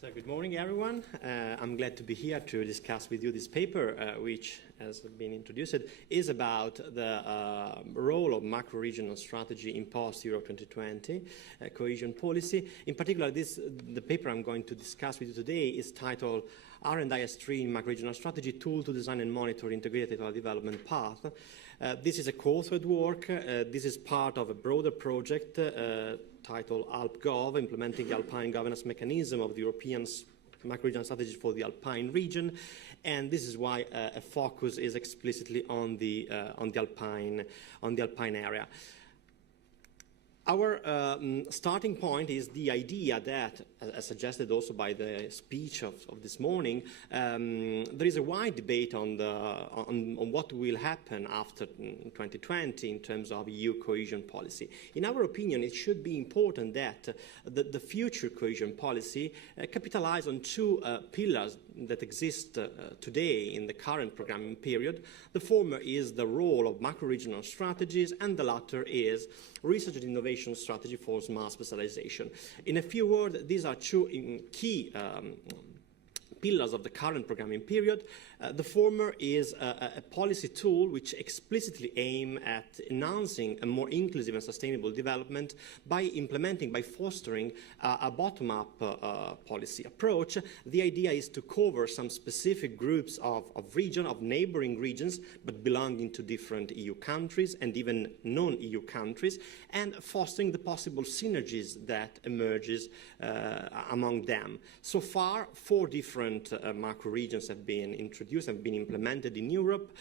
So good morning, everyone. I'm glad to be here to discuss with you this paper, which, as been introduced, is about the role of macro-regional strategy in post-Euro 2020 cohesion policy. In particular, the paper I'm going to discuss with you today is titled RIS3 Macro-Regional Strategy Tool to Design and Monitor Integrated Territorial Development Path. This is a co-authored work. This is part of a broader project titled AlpGov, Implementing the Alpine Governance Mechanism of the European Macro-Regional Strategy for the Alpine Region. And this is why a focus is explicitly on the Alpine area. Our starting point is the idea that, as suggested also by the speech of this morning, there is a wide debate on what will happen after 2020 in terms of EU cohesion policy. In our opinion, it should be important that the future cohesion policy capitalize on two pillars that exist today in the current programming period. The former is the role of macro-regional strategies, and the latter is research and innovation strategy for smart specialization. In a few words, these are two key pillars of the current programming period. The former is a policy tool which explicitly aims at enhancing a more inclusive and sustainable development by fostering a bottom-up policy approach. The idea is to cover some specific groups of neighboring regions, but belonging to different EU countries and even non-EU countries, and fostering the possible synergies that emerges among them. So far, 4 different macro regions have been introduced and been implemented in Europe: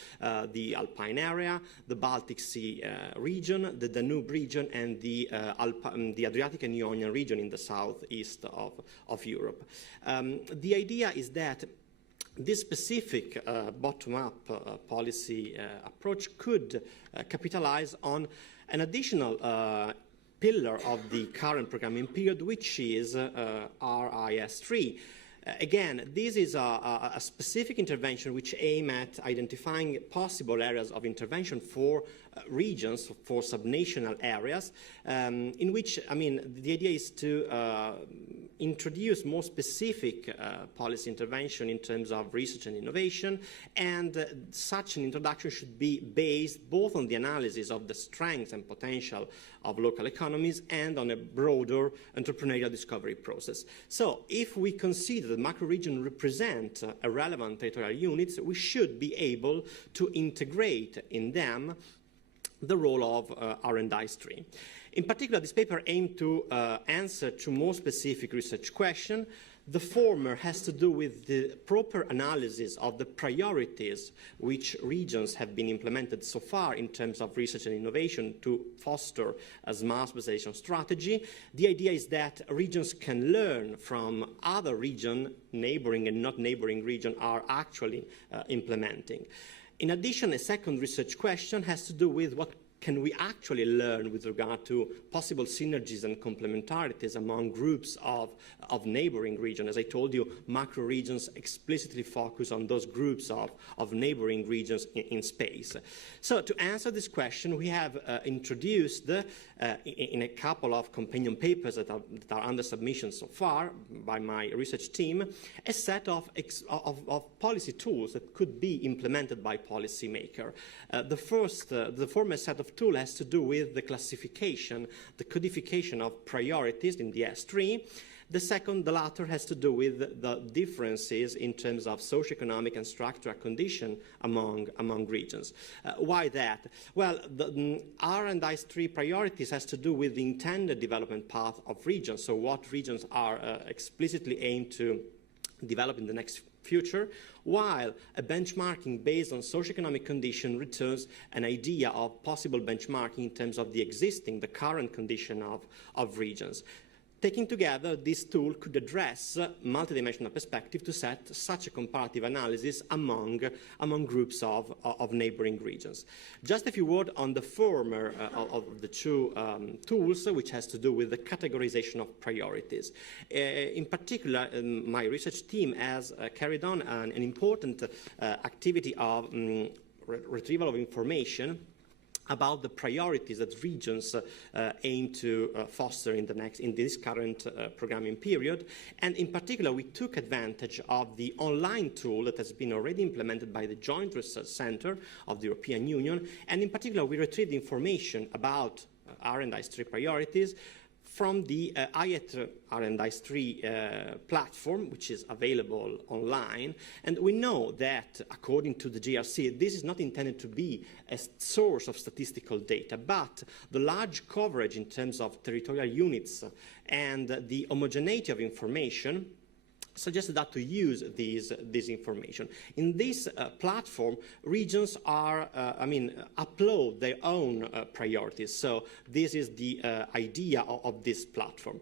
the Alpine area, the Baltic Sea region, the Danube region, and the Adriatic and Ionian region in the southeast of Europe. The idea is that this specific bottom-up policy approach could capitalize on an additional pillar of the current programming period, which is RIS3. Again, this is a specific intervention which aims at identifying possible areas of intervention for regions, for subnational areas, in which, the idea is to introduce more specific policy intervention in terms of research and innovation, and such an introduction should be based both on the analysis of the strengths and potential of local economies and on a broader entrepreneurial discovery process. So if we consider the macro region represent a relevant territorial units, we should be able to integrate in them the role of RIS3. In particular, this paper aimed to answer to more specific research questions. The former has to do with the proper analysis of the priorities which regions have been implemented so far in terms of research and innovation to foster a smart specialization strategy. The idea is that regions can learn from other regions, neighboring and not neighboring regions, are actually implementing. In addition, a second research question has to do with what can we actually learn with regard to possible synergies and complementarities among groups of neighboring regions. As I told you, macro regions explicitly focus on those groups of neighboring regions in space. So to answer this question, we have introduced in a couple of companion papers that are under submission so far by my research team, a set of policy tools that could be implemented by policymakers. The former set of tools has to do with the classification, the codification of priorities in the S3. The latter has to do with the differences in terms of socio-economic and structural condition among regions. Why that? Well, the RIS3 priorities has to do with the intended development path of regions. So what regions are explicitly aimed to develop in the next future, while a benchmarking based on socio-economic condition returns an idea of possible benchmarking in terms of the current condition of regions. Taking together, this tool could address multidimensional perspective to set such a comparative analysis among groups of neighboring regions. Just a few words on the former of the two tools, which has to do with the categorization of priorities. In particular, my research team has carried on an important activity of retrieval of information about the priorities that regions aim to foster in this current programming period. And in particular, we took advantage of the online tool that has been already implemented by the Joint Research Center of the European Union. And in particular, we retrieved information about RIS3 priorities from the RIS3 platform, which is available online. And we know that, according to the JRC, this is not intended to be a source of statistical data, but the large coverage in terms of territorial units and the homogeneity of information suggested that to use this information. In this platform, regions are, upload their own priorities. So this is the idea of this platform.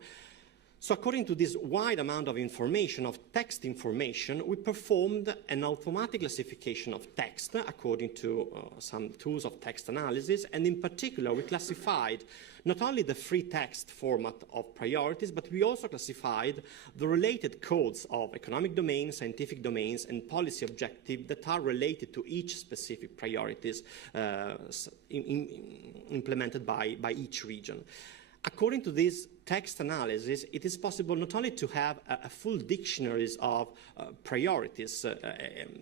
So according to this wide amount of information, of text information, we performed an automatic classification of text according to some tools of text analysis. And in particular, we classified not only the free text format of priorities, but we also classified the related codes of economic domains, scientific domains, and policy objectives that are related to each specific priorities implemented by each region. According to this text analysis, it is possible not only to have a full dictionaries of priorities,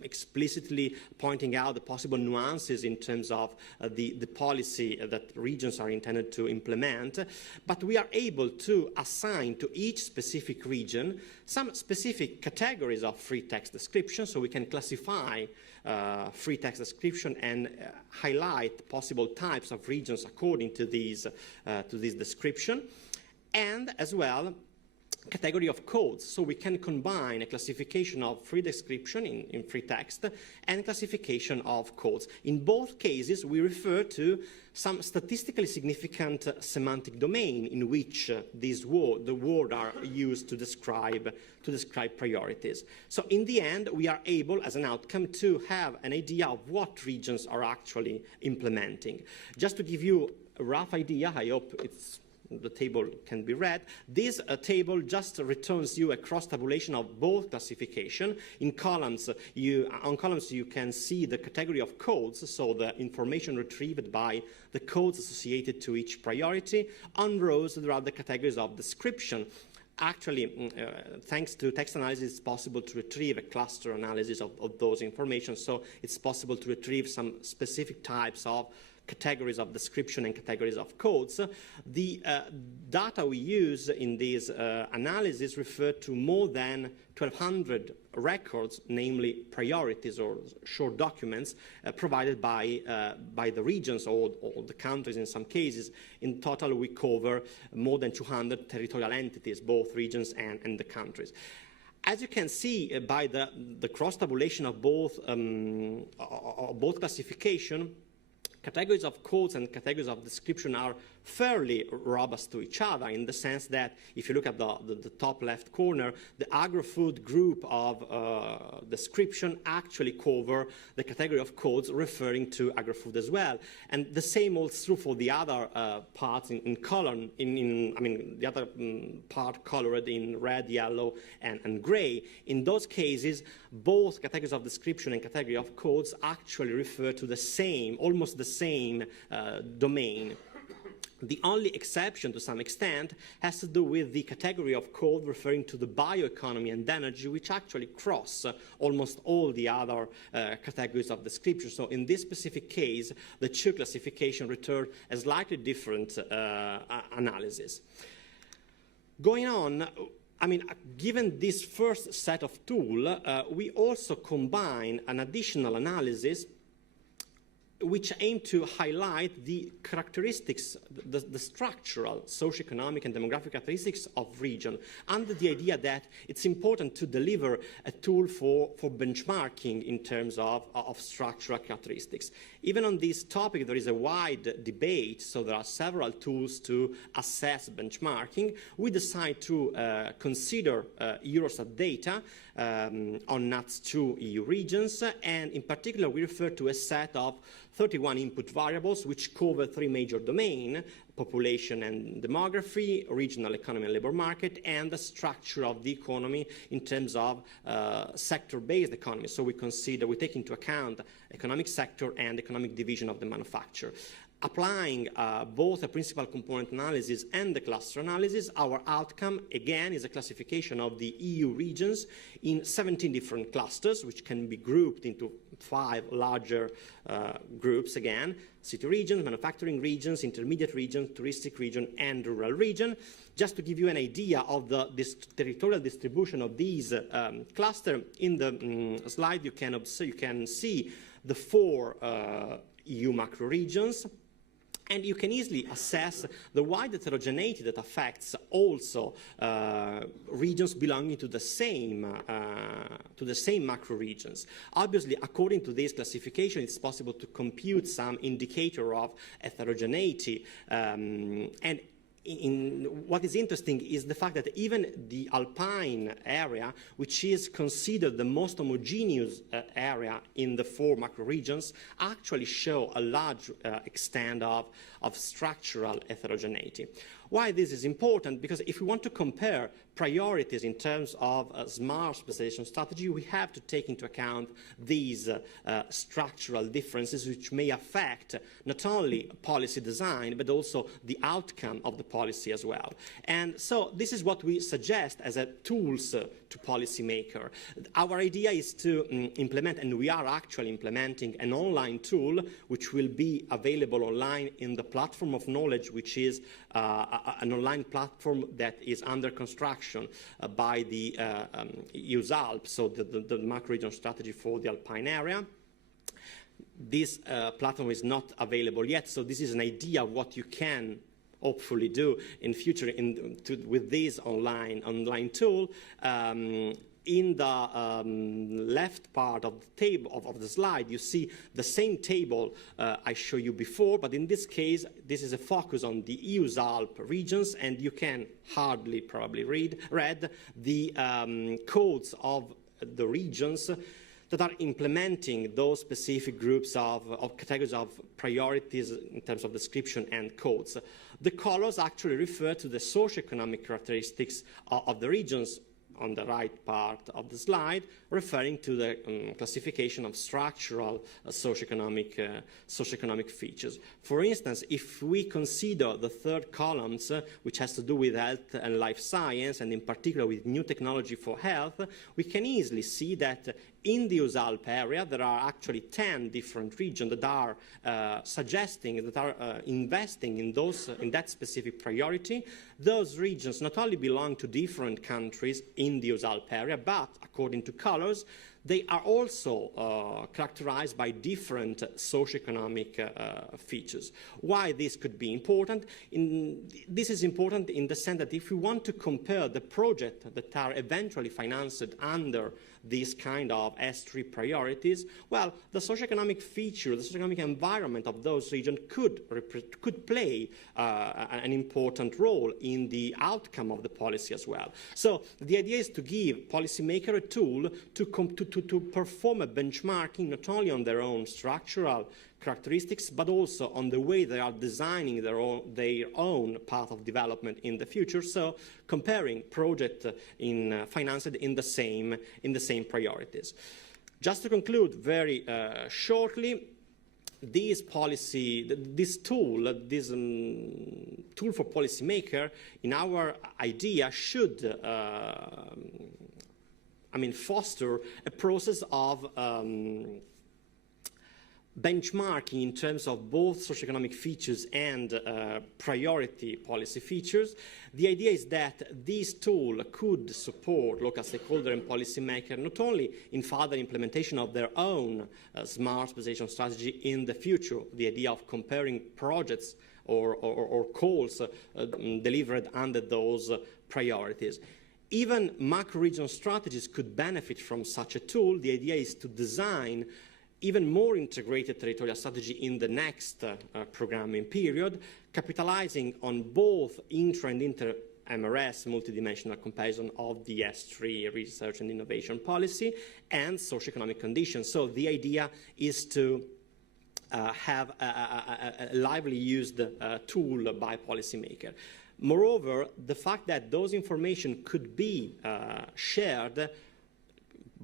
explicitly pointing out the possible nuances in terms of the policy that regions are intended to implement, but we are able to assign to each specific region some specific categories of free text description, so we can classify free text description and highlight possible types of regions according to this description, and as well category of codes, so we can combine a classification of free description in free text and classification of codes. In both cases, we refer to some statistically significant semantic domain in which the word are used to describe priorities. So in the end, we are able, as an outcome, to have an idea of what regions are actually implementing. Just to give you a rough idea, I hope the table can be read. This table just returns you a cross tabulation of both classification. On columns you can see the category of codes, so the information retrieved by the codes associated to each priority. On rows there are the categories of description. Actually, thanks to text analysis, it's possible to retrieve a cluster analysis of those information, so it's possible to retrieve some specific types of categories of description and categories of codes. The data we use in this analysis refer to more than 1,200 records, namely priorities or short documents provided by the regions or the countries in some cases. In total, we cover more than 200 territorial entities, both regions and the countries. As you can see by the cross-tabulation of both classification, categories of codes and categories of description are fairly robust to each other, in the sense that if you look at the top left corner, the agro-food group of description actually cover the category of codes referring to agro-food as well. And the same holds true for the other parts in column, the other part colored in red, yellow, and gray. In those cases, both categories of description and category of codes actually refer to the same, almost the same domain. The only exception, to some extent, has to do with the category of code referring to the bioeconomy and energy, which actually cross almost all the other categories of description. So in this specific case, the two classifications return a slightly different analysis. Going on, given this first set of tools, we also combine an additional analysis which aim to highlight the characteristics, the structural, socio-economic and demographic characteristics of region, under the idea that it's important to deliver a tool for benchmarking in terms of structural characteristics. Even on this topic, there is a wide debate, so there are several tools to assess benchmarking. We decide to consider Eurostat data on NUTS2 EU regions, and in particular, we refer to a set of 31 input variables which cover three major domains: population and demography, regional economy and labor market, and the structure of the economy in terms of sector-based economy. So we take into account economic sector and economic division of the manufacturer. applying both a principal component analysis and the cluster analysis, our outcome, again, is a classification of the EU regions in 17 different clusters, which can be grouped into 5 larger groups, again, city regions, manufacturing regions, intermediate region, touristic region, and rural region. Just to give you an idea of this territorial distribution of these clusters, in the slide you can see the 4 EU macro regions, and you can easily assess the wide heterogeneity that affects also regions belonging to the same macro regions. Obviously, according to this classification, it's possible to compute some indicator of heterogeneity, and what is interesting is the fact that even the alpine area, which is considered the most homogeneous area in the 4 macro regions, actually show a large extent of structural heterogeneity. Why this is important? Because if we want to compare priorities in terms of a smart specialization strategy, we have to take into account these structural differences, which may affect not only policy design, but also the outcome of the policy as well. And so this is what we suggest as a tools to policymaker. Our idea is to implement, and we are actually implementing, an online tool which will be available online in the platform of knowledge, which is an online platform that is under construction by the EUSALP, so the macro-regional strategy for the Alpine area. This platform is not available yet, so this is an idea of what you can hopefully do in future with this online tool. In the left part of the table of the slide, you see the same table I showed you before, but in this case, this is a focus on the EUSALP regions, and you can hardly probably read the codes of the regions that are implementing those specific groups of categories of priorities in terms of description and codes. The colors actually refer to the socio-economic characteristics of the regions on the right part of the slide, referring to the classification of structural socio-economic features. For instance, if we consider the third column, which has to do with health and life science, and in particular with new technology for health, we can easily see that in the EUSALP area, there are actually 10 different regions that are investing in that specific priority. Those regions not only belong to different countries in the EUSALP area, but according to colors, they are also characterized by different socioeconomic features. Why this could be important? This is important in the sense that if we want to compare the projects that are eventually financed under these kind of S3 priorities, well, the socioeconomic feature, the socioeconomic environment of those regions could play an important role in the outcome of the policy as well. So the idea is to give policymakers a tool to perform a benchmarking not only on their own structural characteristics, but also on the way they are designing their own path of development in the future. So comparing projects financed in the same priorities. Just to conclude very shortly, this tool for policymaker, in our idea, should foster a process of benchmarking in terms of both socioeconomic features and priority policy features. The idea is that this tool could support local stakeholder and policymakers not only in further implementation of their own smart specialization strategy in the future, the idea of comparing projects or calls delivered under those priorities. Even macro-regional strategies could benefit from such a tool. The idea is to design even more integrated territorial strategy in the next programming period, capitalizing on both intra and inter-MRS multidimensional comparison of the S3 research and innovation policy and socioeconomic conditions. So the idea is to have a lively used tool by policymakers. Moreover, the fact that those information could be shared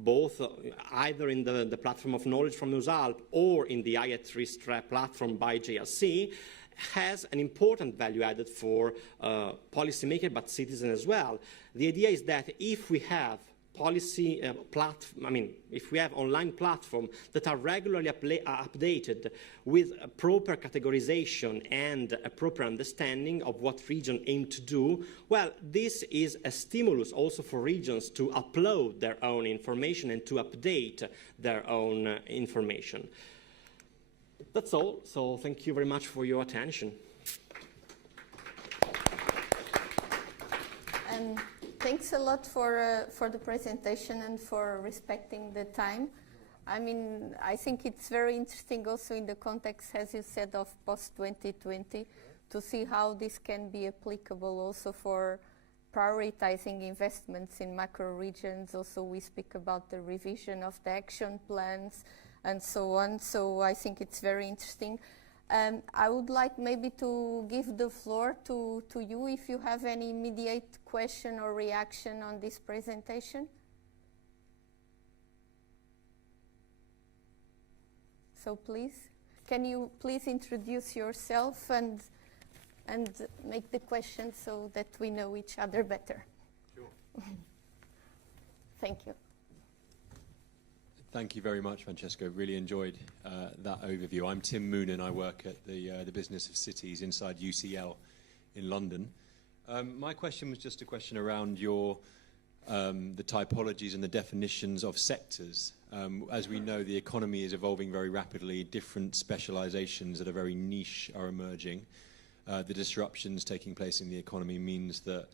both either in the platform of knowledge from USALP or in the RIS3 platform by JRC, has an important value added for policymakers, but citizens as well. The idea is that if we have if we have online platforms that are regularly updated with a proper categorization and a proper understanding of what regions aim to do, well, this is a stimulus also for regions to upload their own information and to update their own information. That's all, so thank you very much for your attention. Thanks a lot for the presentation and for respecting the time. I mean, I think it's very interesting also in the context, as you said, of post-2020, to see how this can be applicable also for prioritizing investments in macro regions. Also, we speak about the revision of the action plans and so on. So I think it's very interesting. I would like maybe to give the floor to you if you have any immediate question or reaction on this presentation. So please, can you please introduce yourself and make the question so that we know each other better? Sure. Thank you. Thank you very much, Francesco. Really enjoyed that overview. I'm Tim Moon, and I work at the Business of Cities inside UCL in London. My question was just a question around your the typologies and the definitions of sectors. As we know, the economy is evolving very rapidly. Different specializations that are very niche are emerging. The disruptions taking place in the economy means that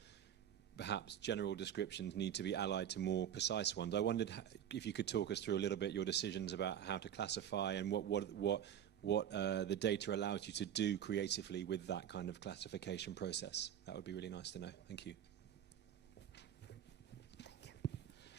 perhaps general descriptions need to be allied to more precise ones. I wondered if you could talk us through a little bit your decisions about how to classify and what the data allows you to do creatively with that kind of classification process. That would be really nice to know. Thank you.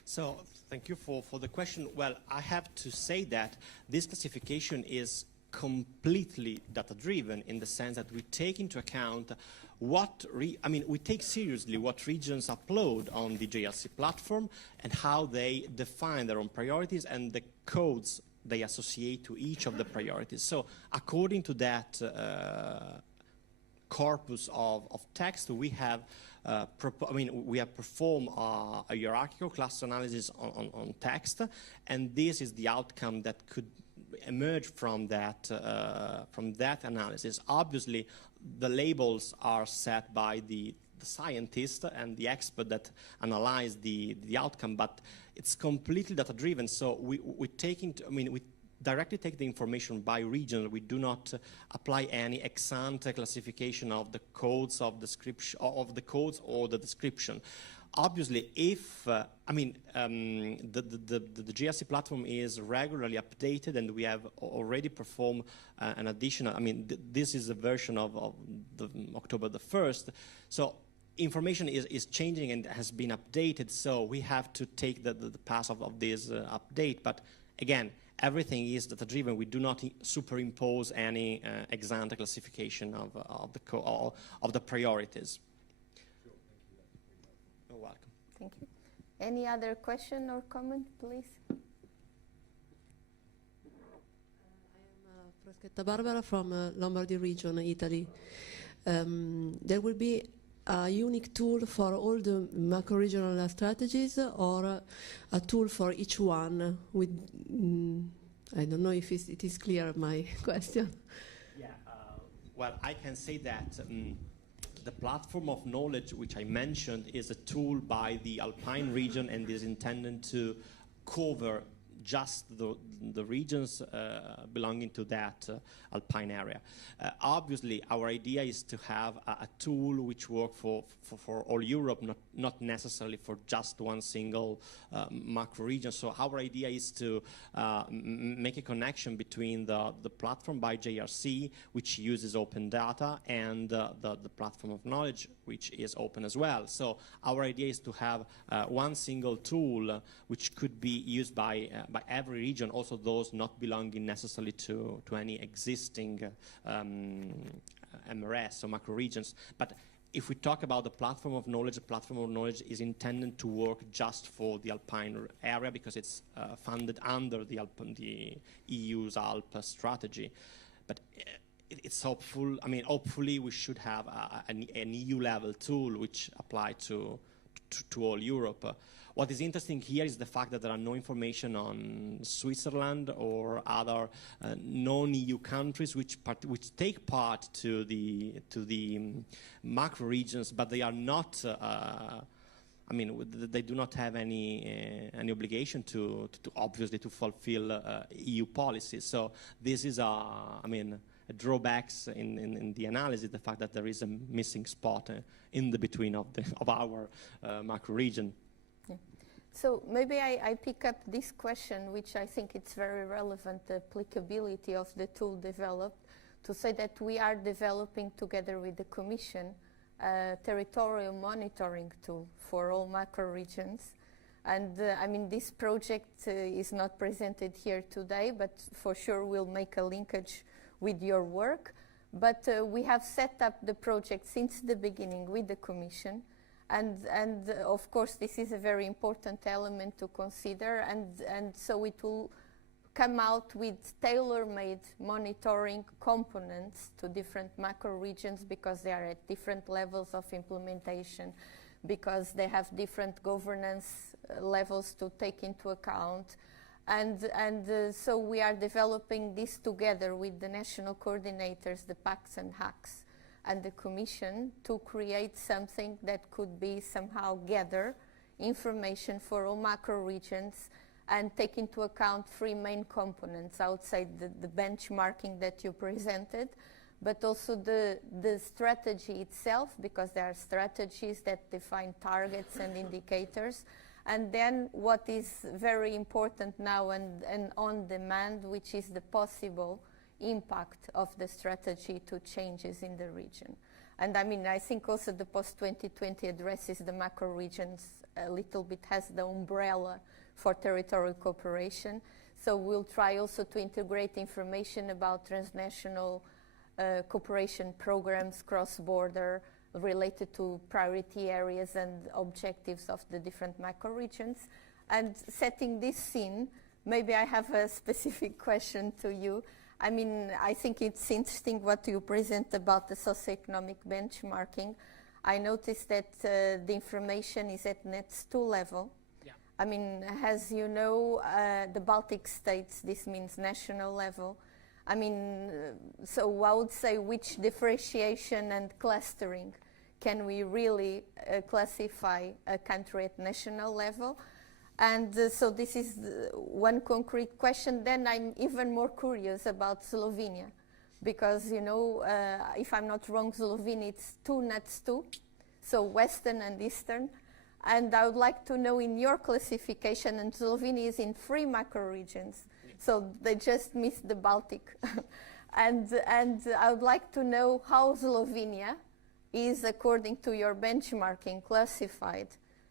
So, thank you for the question. Well, I have to say that this classification is completely data-driven in the sense that we take into account we take seriously what regions upload on the JRC platform and how they define their own priorities and the codes they associate to each of the priorities. So according to that corpus of text, we have performed a hierarchical cluster analysis on text, and this is the outcome that could emerge from that analysis. Obviously, the labels are set by the scientist and the expert that analyze the outcome, but it's completely data-driven. So we directly take the information by region. We do not apply any ex-ante classification of the codes of description of the codes or the description. Obviously, if the GRC platform is regularly updated, and we have already performed an additional. This is a version of the October the 1st. So information is changing and has been updated. So we have to take the path of this update. But again, everything is data-driven. We do not superimpose any ex-ante classification of the priorities. Thank you. Any other question or comment, please? I am Francesco Barbara from Lombardy region, Italy. There will be a unique tool for all the macro-regional strategies, or a tool for each one? With I don't know if it is clear, my question. Yeah, well, I can say that the platform of knowledge, which I mentioned, is a tool by the Alpine region and is intended to cover just the regions belonging to that Alpine area. Obviously, our idea is to have a tool which works for all Europe, not necessarily for just one single macro region. So our idea is to make a connection between the platform by JRC, which uses open data, and the platform of knowledge, which is open as well. So our idea is to have one single tool which could be used by every region, also those not belonging necessarily to any existing MRS or macro regions. But if we talk about the platform of knowledge is intended to work just for the Alpine area because it's funded under the EU's Alp strategy. But it's hopeful. I mean, hopefully we should have an EU-level tool which apply to all Europe. What is interesting here is the fact that there are no information on Switzerland or other non-EU countries which take part to the macro regions, but they are not. I mean, they do not have any obligation to obviously to fulfill EU policies. So this is drawbacks in the analysis. The fact that there is a missing spot in the between of our macro region. So maybe I pick up this question, which I think it's very relevant, the applicability of the tool developed, to say that we are developing together with the Commission a territorial monitoring tool for all macro regions. And I mean, this project is not presented here today, but for sure we'll make a linkage with your work. But we have set up the project since the beginning with the Commission. And of course, this is a very important element to consider, and so it will come out with tailor-made monitoring components to different macro regions because they are at different levels of implementation, because they have different governance levels to take into account. And so we are developing this together with the national coordinators, the PACs and HACs, and the Commission to create something that could be somehow gather information for all macro regions and take into account three main components outside the benchmarking that you presented, but also the strategy itself, because there are strategies that define targets and indicators, and then what is very important now and on demand, which is the possible impact of the strategy to changes in the region. And I mean, I think also the post-2020 addresses the macro regions a little bit, has the umbrella for territorial cooperation. So we'll try also to integrate information about transnational cooperation programs, cross-border, related to priority areas and objectives of the different macro regions. And setting this scene, maybe I have a specific question to you. I mean, I think it's interesting what you present about the socio-economic benchmarking. I noticed that the information is at NETS2 level. Yeah. I mean, as you know, the Baltic states, this means national level. I mean, so I would say which differentiation and clustering can we really classify a country at national level? And so this is one concrete question. Then I'm even more curious about Slovenia, because, you know, if I'm not wrong, Slovenia, it's two NETS2, so Western and Eastern. And I would like to know in your classification, and Slovenia is in 3 macro regions, so they just missed the Baltic. and I would like to know how Slovenia is, according to your benchmarking, classified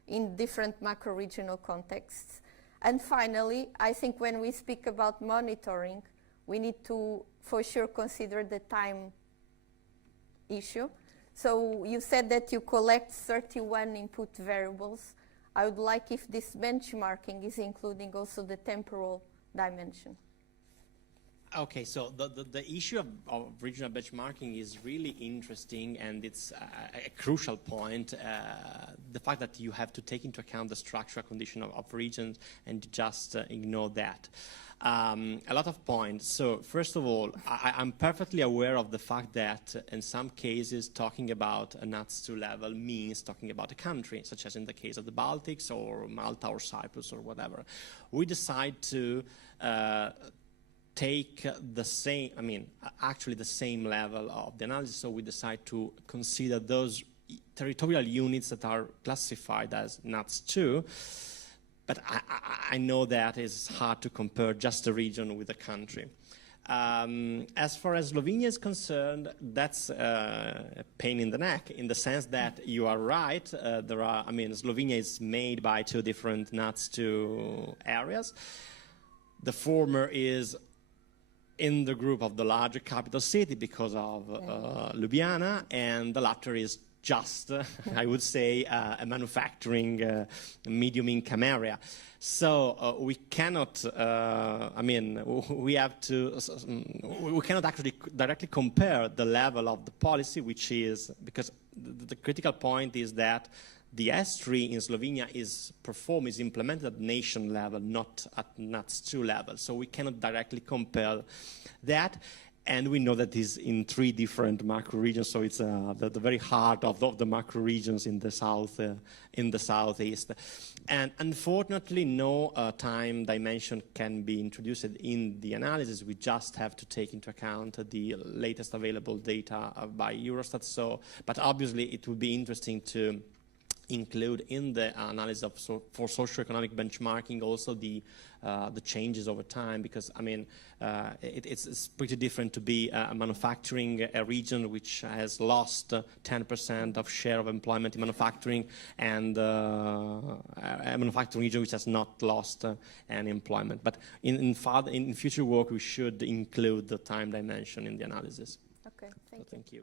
in different macro-regional contexts. And finally, I think when we speak about monitoring, we need to, for sure, consider the time issue. So you said that you collect 31 input variables. I would like if this benchmarking is including also the temporal dimension. Okay, so the issue of regional benchmarking is really interesting, and it's a crucial point. The fact that you have to take into account the structural condition of regions and just ignore that. A lot of points. So first of all, I'm perfectly aware of the fact that in some cases talking about a NUTS2 level means talking about a country, such as in the case of the Baltics or Malta or Cyprus or whatever. We decide to take the same, actually the same level of the analysis, so we decide to consider those territorial units that are classified as NUTS2, but I know that it's hard to compare just a region with a country. As far as Slovenia is concerned, that's a pain in the neck, in the sense that you are right. Slovenia is made by 2 different NUTS2 areas. The former is in the group of the larger capital city because of Ljubljana, and the latter is just, I would say, a manufacturing medium income area. So we cannot, we cannot actually directly compare the level of the policy, which is, because the critical point is that the RIS3 in Slovenia is implemented at nation level, not at NUTS2 level. So we cannot directly compare that. And we know that it's in 3 different macro regions, so it's the very heart of the macro regions in the south, in the southeast. And unfortunately, no time dimension can be introduced in the analysis. We just have to take into account the latest available data by Eurostat. So, but obviously, it would be interesting to include in the analysis for socio-economic benchmarking also the changes over time, because I mean it's pretty different to be a manufacturing region which has lost 10% of share of employment in manufacturing, and a manufacturing region which has not lost any employment. But in future work we should include the time dimension in the analysis. Okay, thank you. Thank you.